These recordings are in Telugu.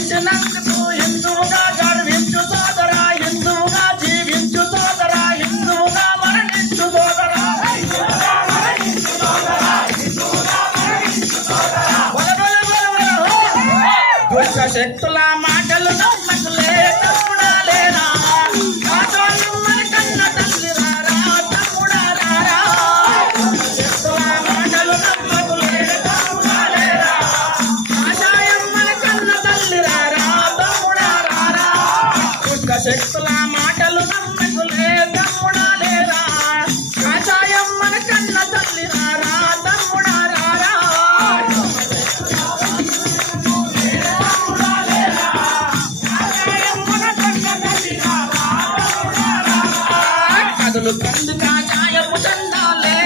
క్రైస్తనందుకు హిందువుగా గర్వించు సోదరా హిందువుగా జీవించు సోదరా హిందువుగా మరణించు సోదరా శక్తు ఎందుకా కాయపు చందాలే?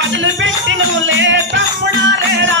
వదిలిపెట్టినవులే తమ్ముడారేరా